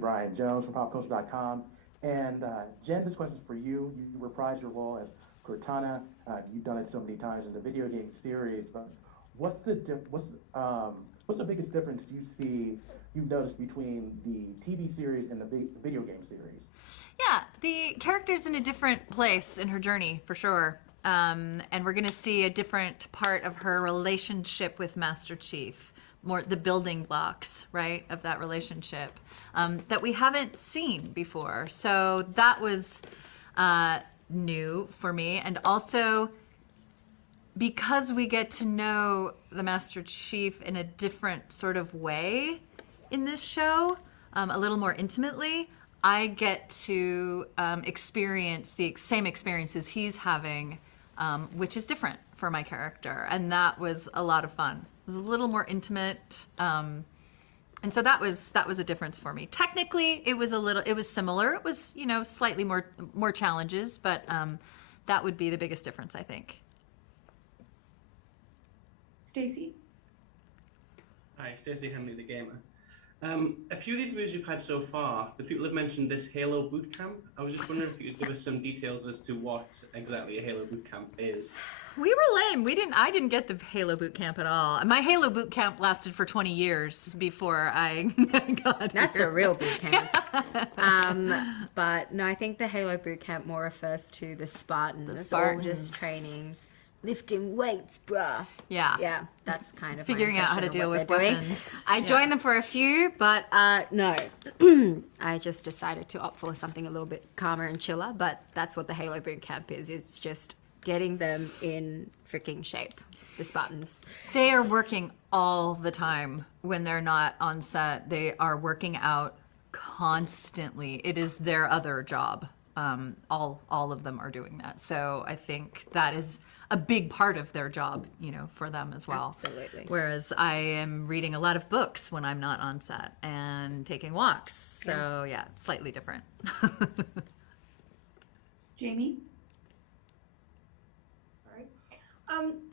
Brian Jones from popculture.com. And Jen, this question is for you. You reprised your role as Cortana. You've done it so many times in the video game series, but what's the biggest difference you've noticed between the TV series and the video game series? Yeah, the character's in a different place in her journey, for sure. And we're going to see a different part of her relationship with Master Chief, more the building blocks, right, of that relationship that we haven't seen before. So that was new for me. And also, because we get to know the Master Chief in a different sort of way in this show, a little more intimately, I get to experience the same experiences he's having, which is different for my character. And that was a lot of fun. It was a little more intimate. And so that was a difference for me. Technically, it was similar. It was, slightly more challenges, but that would be the biggest difference, I think. Stacy? Hi, Stacey Henley, the gamer. A few of the interviews you've had so far, the people have mentioned this Halo boot camp. I was just wondering if you could give us some details as to what exactly a Halo boot camp is. We were lame. I didn't get the Halo boot camp at all. My Halo boot camp lasted for 20 years before I got That's here. the real boot camp. But no, I think the Halo boot camp more refers to the Spartans. All just training, lifting weights, bruh. Yeah. Yeah, that's kind of figuring out how to deal with weapons. I joined them for a few, but no. I just decided to opt for something a little bit calmer and chiller, but that's what the Halo boot camp is. It's just getting them in freaking shape, the Spartans. They are working all the time when they're not on set. They are working out constantly. It is their other job. All of them are doing that. So I think that is a big part of their job, for them as well. Absolutely. Whereas I am reading a lot of books when I'm not on set and taking walks. So yeah, it's slightly different. Jamie?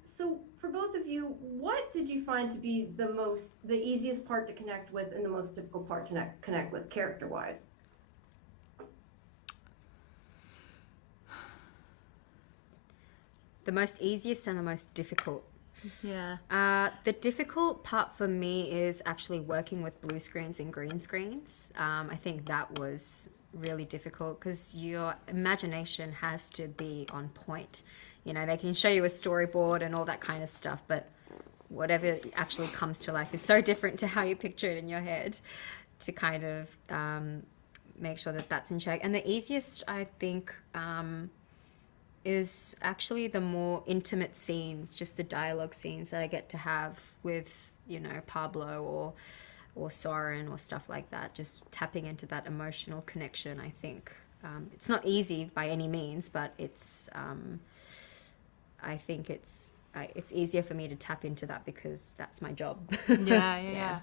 So for both of you, what did you find to be the easiest part to connect with and the most difficult part to connect with character-wise? The most easiest and the most difficult. Yeah. The difficult part for me is actually working with blue screens and green screens. I think that was really difficult because your imagination has to be on point. They can show you a storyboard and all that kind of stuff, but whatever actually comes to life is so different to how you picture it in your head to kind of make sure that that's in check. And the easiest, I think, is actually the more intimate scenes, just the dialogue scenes that I get to have with, Pablo or Soren or stuff like that. Just tapping into that emotional connection, I think. It's not easy by any means, but it's, I think it's easier for me to tap into that because that's my job. Yeah.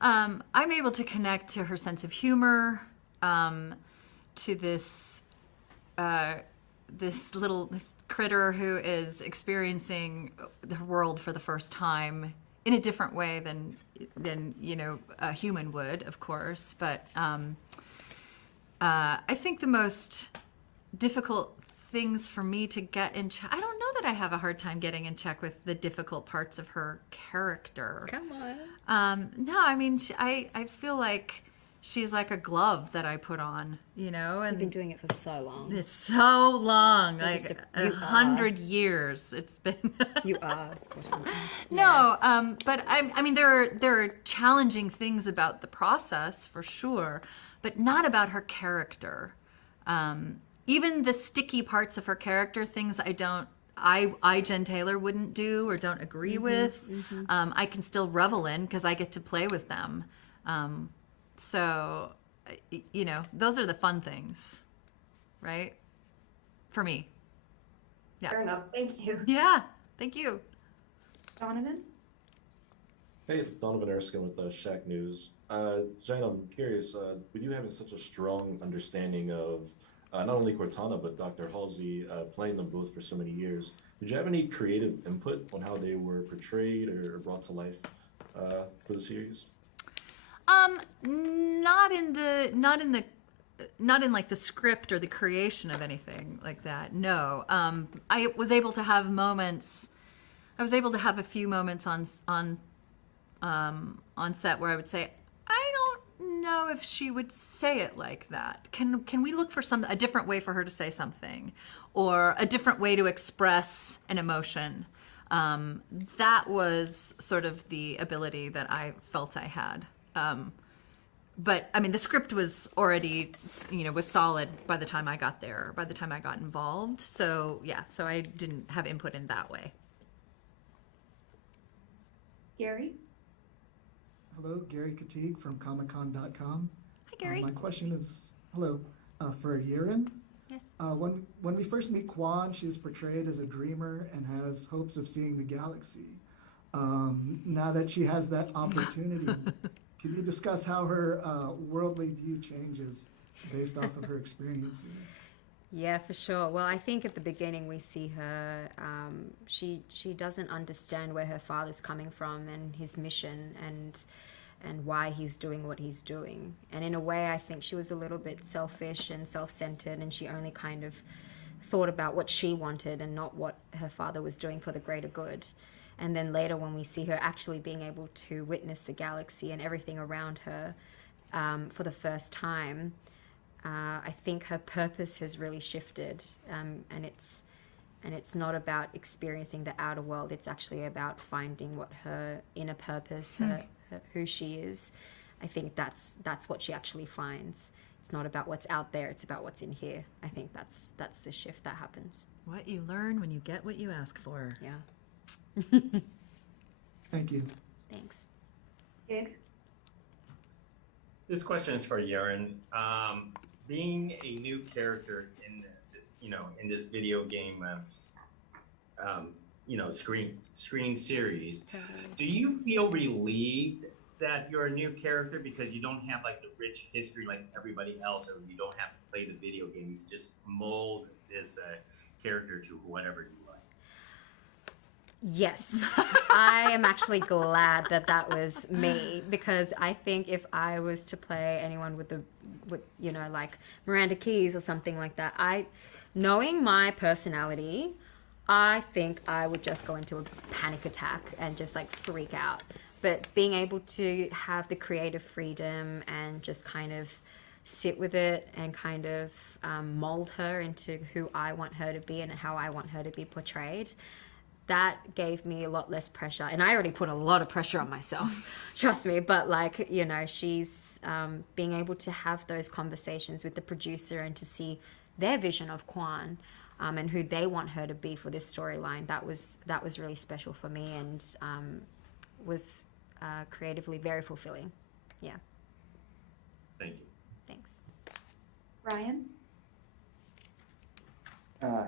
I'm able to connect to her sense of humor, to this critter who is experiencing the world for the first time in a different way than a human would, of course. But I think the most difficult things for me to get in check. I don't know that I have a hard time getting in check with the difficult parts of her character. Come on. No, I mean, I feel like she's like a glove that I put on, and You've been doing it for so long. it's so long, like 100 years. It's been. You are. No, but I mean, there are challenging things about the process for sure, but not about her character. Even the sticky parts of her character, things I Jen Taylor wouldn't do or don't agree with, I can still revel in because I get to play with them. So, those are the fun things, right? For me. Yeah. Fair enough. Thank you. Yeah. Thank you. Donovan? Hey, it's Donovan Erskine with Shack News. Jen, I'm curious, with you having such a strong understanding of not only Cortana, but Dr. Halsey, playing them both for so many years, did you have any creative input on how they were portrayed or brought to life for the series? Not in like the script or the creation of anything like that. No. I was able to have moments. I was able to have a few moments on set where I would say, I don't know if she would say it like that. Can we look for a different way for her to say something, or a different way to express an emotion? That was sort of the ability that I felt I had. But I mean, the script was already, was solid by the time I got there, by the time I got involved. So yeah, so I didn't have input in that way. Gary? Hello, Gary Katigue from ComicCon.com. Hi, Gary. My question is, hello, for Yerin. Yes. When we first meet Quan, she is portrayed as a dreamer and has hopes of seeing the galaxy. Now that she has that opportunity, can you discuss how her worldly view changes based off of her experiences? Yeah, for sure. Well, I think at the beginning we see her, she doesn't understand where her father's coming from and his mission and why he's doing what he's doing. And in a way, I think she was a little bit selfish and self-centered, and she only kind of thought about what she wanted and not what her father was doing for the greater good. And then later when we see her actually being able to witness the galaxy and everything around her for the first time, I think her purpose has really shifted, and it's not about experiencing the outer world. It's actually about finding what her inner purpose, who she is. I think that's what she actually finds. It's not about what's out there. It's about what's in here. I think that's the shift that happens. What you learn when you get what you ask for. Yeah. Thank you. Thanks. Gig? This question is for Yerin. Being a new character in this video game screen series, do you feel relieved that you're a new character because you don't have like the rich history like everybody else, or you don't have to play the video game? You just mold this character to whatever you like. Yes, I am actually glad that was me, because I think if I was to play anyone with like Miranda Keys or something like that, knowing my personality, I think I would just go into a panic attack and just like freak out. But being able to have the creative freedom and just kind of sit with it and kind of mold her into who I want her to be and how I want her to be portrayed, that gave me a lot less pressure. And I already put a lot of pressure on myself, trust me. But like, she's being able to have those conversations with the producer and to see their vision of Quan and who they want her to be for this storyline, that was really special for me, and was creatively very fulfilling. Yeah. Thank you. Thanks. Brian?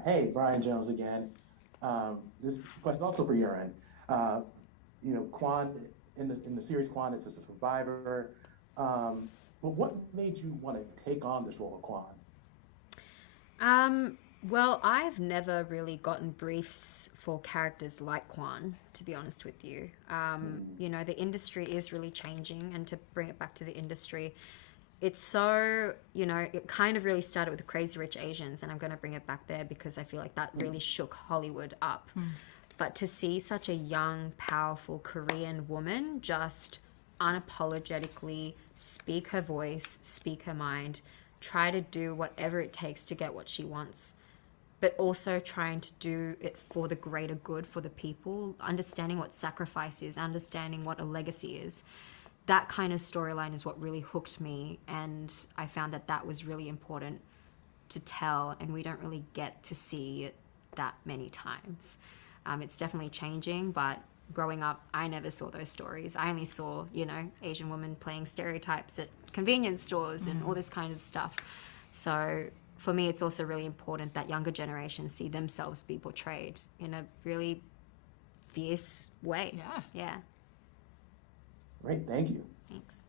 Hey, Brian Jones again. This question also for Yerin. Quan, in the series, Quan is just a survivor. But what made you want to take on this role of Quan? Well, I've never really gotten briefs for characters like Quan, to be honest with you. The industry is really changing, and to bring it back to the industry, it's so, it kind of really started with the Crazy Rich Asians, and I'm going to bring it back there because I feel like that really shook Hollywood up. But to see such a young, powerful Korean woman just unapologetically speak her voice, speak her mind, try to do whatever it takes to get what she wants, but also trying to do it for the greater good, for the people, understanding what sacrifice is, understanding what a legacy is. That kind of storyline is what really hooked me, and I found that was really important to tell, and we don't really get to see it that many times. It's definitely changing, but growing up, I never saw those stories. I only saw, Asian women playing stereotypes at convenience stores and all this kind of stuff. So for me, it's also really important that younger generations see themselves be portrayed in a really fierce way. Yeah. Yeah. Great, thank you. Thanks.